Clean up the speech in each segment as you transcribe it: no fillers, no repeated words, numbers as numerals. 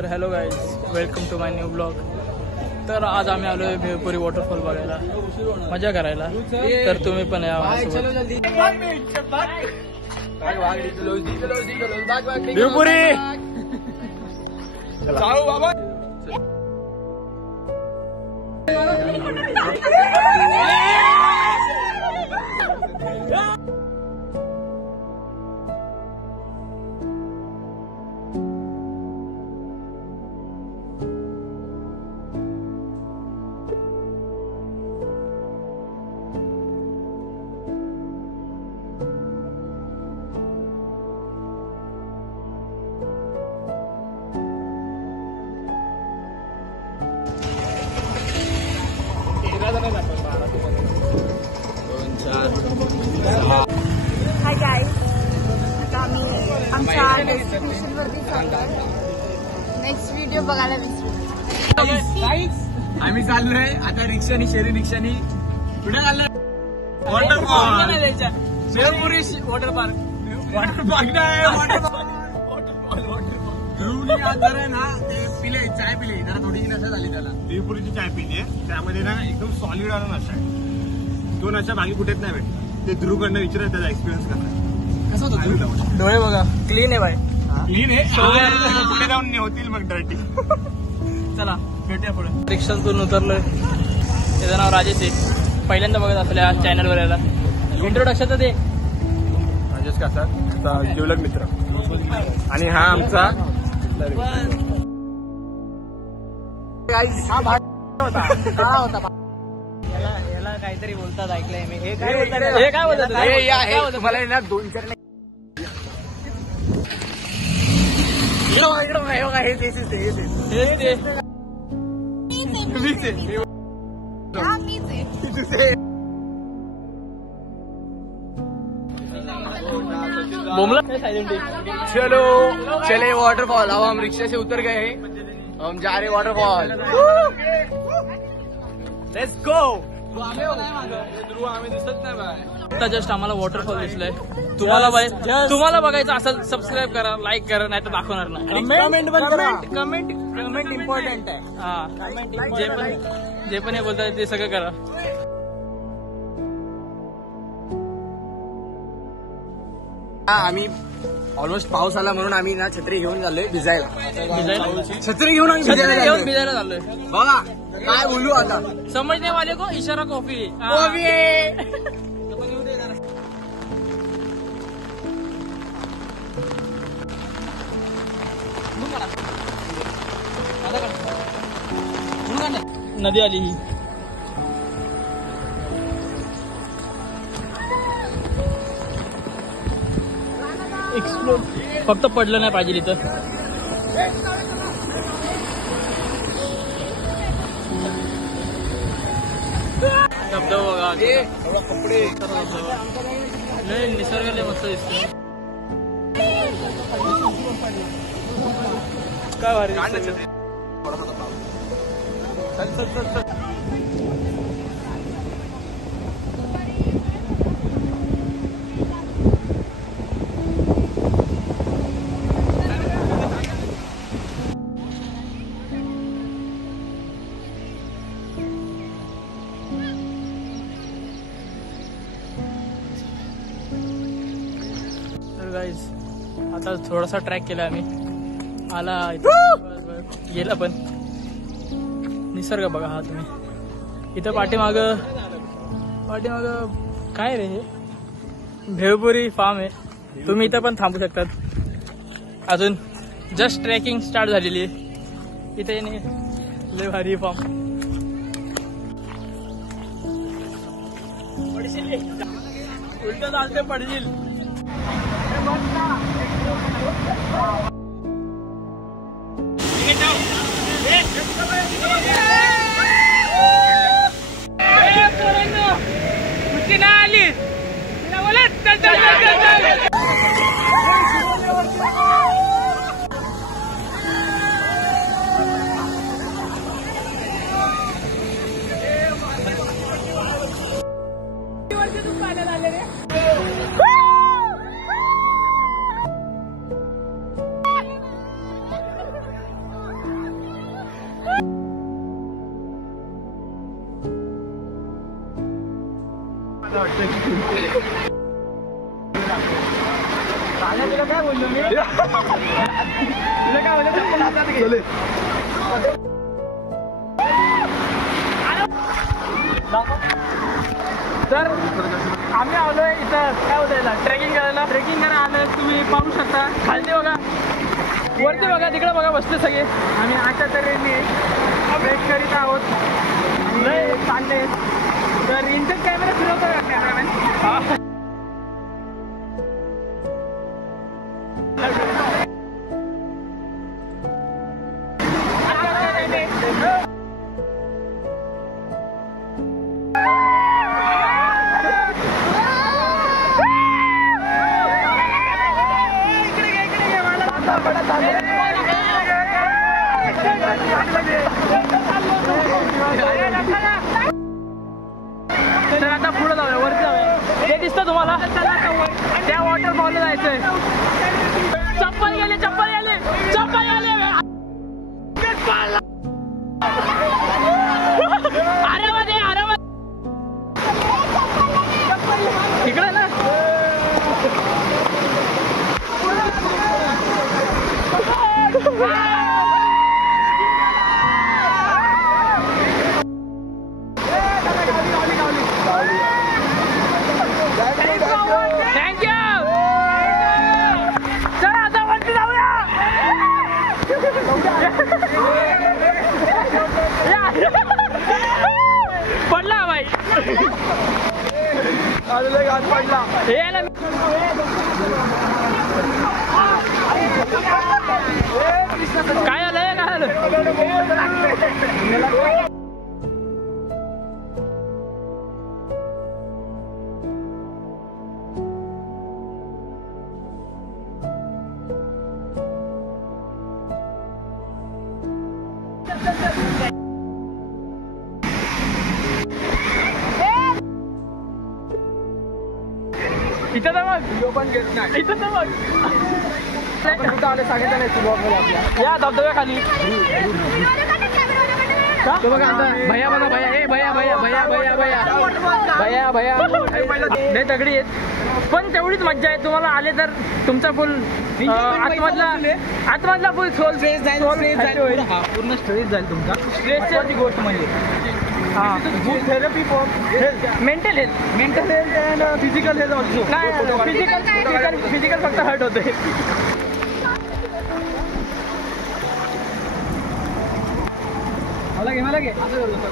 तर hello guys, welcome to my new blog. तर आज आम्ही आलो आहे भेळपुरी वॉटरफॉल बघायला, मजा करायला. तर तुम्ही पण या भेळपुरी. बाबा हाय गाईज, आता आम्ही आमच्या डेस्टिनेशन वरती चाललोय. नेक्स्ट व्हिडिओ बघायला विसरू. आम्ही चाललोय आता रिक्षानी, शेअरिंग रिक्षानी. कुठे चाललोय? Waterfall. Bhelpuri water park. Water park नाही, ना ते पिले, चाय पिले, जरा थोडी नशा झाली त्याला. भेळपुरीची चाय पिली आहे, त्यामध्ये ना एकदम सॉलिड आला नशा आहे. तो नशा बाकी कुठेच नाही भेटत. ते ध्रुवकडनं विचारायचं त्याचा एक्सपिरियन्स करणार. कसं होतं? डोळे बघा, क्लीन आहे बाय. क्लीन आहे. पुढे जाऊन होतील मग डर्टी. चला भेटूया पुढे. रिक्षातून उतरलोय. त्याचं नाव राजेश आहे. पहिल्यांदा बघत आपल्या चॅनलवर यायला. इंट्रोडक्शन दे. राजेश कासा, जिवलग मित्र. आणि हा आमचा याला काहीतरी बोलतात, ऐकलंय मी. हे काय बोलतात? तुम्हाला ना 2-4 चलो चले वाटरफॉल. अब हम रिक्शा से उतर गए हैं, हम जा रहे वाटरफॉल. Let's go. आता जस्ट आम्हाला वॉटरफॉल दिसलाय. तुम्हाला बघायचं असेल सबस्क्राईब करा, लाईक करा, नाही तर दाखवणार नाही. कमेंट इम्पॉर्टंट आहे. हा, जे पण हे बोलतात ते सगळं करा. आम्ही ऑलमोस्ट पाऊस आला म्हणून आम्ही ना छत्री घेऊन चाललोय भिजायला. छत्री घेऊन भिजायला चाललोय. बघा काय बोलू आता. समजने वाले को इशारा कॉफी. नदी आली ही. एक्सप्लोर फक्त पडलं नाही पाहिजे इथं. धबधबा बघा, कपडे निसर्ग लय मस्त दिसतो. काय भारी. गाईज आता थोडासा ट्रॅक केला आम्ही. आला गेला पण निसर्ग बघा. हा तुम्ही इथं पाठीमाग काय रे, हे भेळपुरी फार्म आहे. तुम्ही इथं पण थांबू शकतात. अजून जस्ट ट्रेकिंग स्टार्ट झालेली आहे इथे. लय भारी फार्म. उलट चालते पडशील. तुला काय बोललो मी तुला काय बोललो चप्पल हातात घे. तर आम्ही आलोय इथं काय होतं ट्रेकिंग करायला. ट्रेकिंग करायला आलं तुम्ही पाहू शकता. खालती बघा वरती बघा तिकडे बघा बसले सगळे. आम्ही अशा तऱ्हेने ट्रेक करीत आहोत. लय चालले. तर इन्सेट कॅमेरा फिरवतो का कॅमेरामॅन. तर आता पुढे जाऊया वरती जाऊया. ते दिसतं तुम्हाला त्या वॉटरफॉलला जायचंय. चप्पल गेले चप्पल गेले चप्पल गेले. आरामात आरामात इकडे ना. पडला भाई पडला. काय आलंय काय आलं. इथं तर मग पण घेत नाही. इथं तर मग कुठं आले सांगितलं नाही. या धबधब्याखाली भैया बघा भैया. ए भैया भैया भैया भैया भैया भैया भैया लय तगडी आहेत. पण तेवढीच मज्जा आहे. तुम्हाला आले तर तुमचा फुल आतमधला फुल सोल स्ट्रेस जाईल. पूर्ण स्ट्रेस जाईल तुमचा. स्ट्रेसची गोष्ट म्हणजे हां therapy for mental health and physical health also. नाही फिजिकल फक्त हर्ट होते. मला घे असं करतो.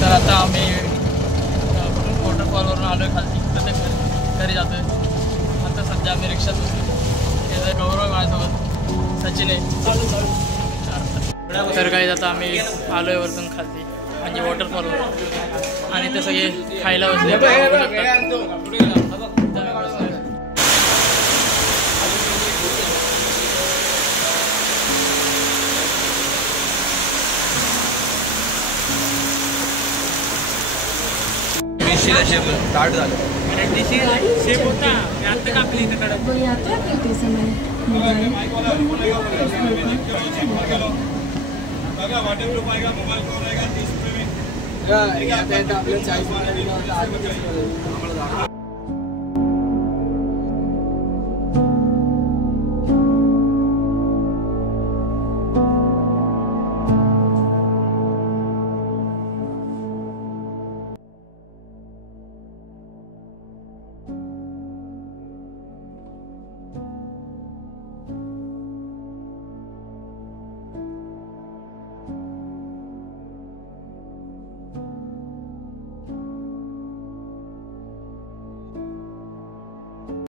तर आता आम्ही वॉटरफॉलवरून आलो आहे खालती प्रत्येक घरी जातो आहे. आता सध्या आम्ही रिक्षात बसलो. त्याचा गौरव माझ्यासोबत सचिन आहे. चालू तर काही आता आम्ही आलोय वरतून खालती म्हणजे वॉटरफॉलवर आणि ते सगळे खायला बसले बघू शकता. स्टार्ट झालं शेप होता आता कापली